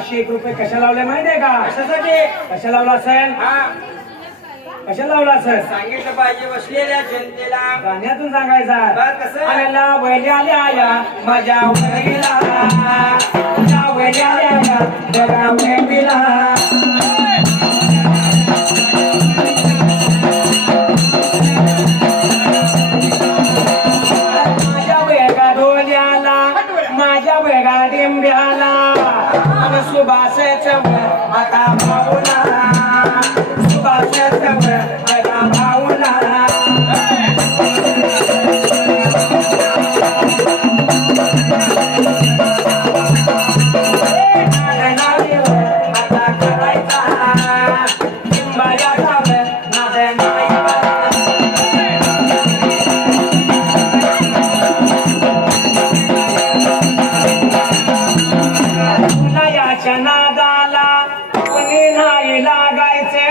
पाचशे एक रुपये कशा लावले माहितीये का? कशासाठी? कशा लावला असेल? हा. कशा लावला असेल? सांगितलं पाहिजे बसलेल्या जनतेला. गाण्यातून सांगायचा बर कसं? आलेला वैल्या आल्या माझ्या वैला माझ्या वैल्या आल्या बघा basso लागायचे.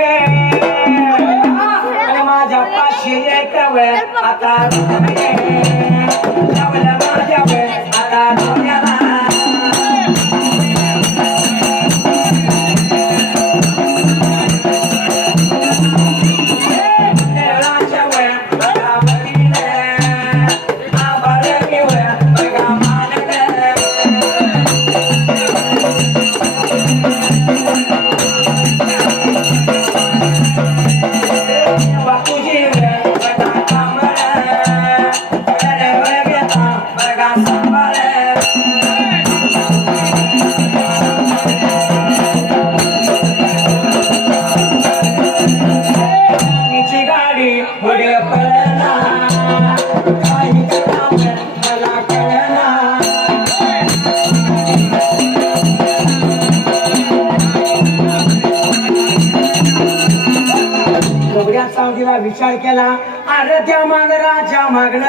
माझ्या पाशी एक वेळ आता माझ्या वेळ आता सावधीला विचार केला. अरे त्या मागराच्या मागणं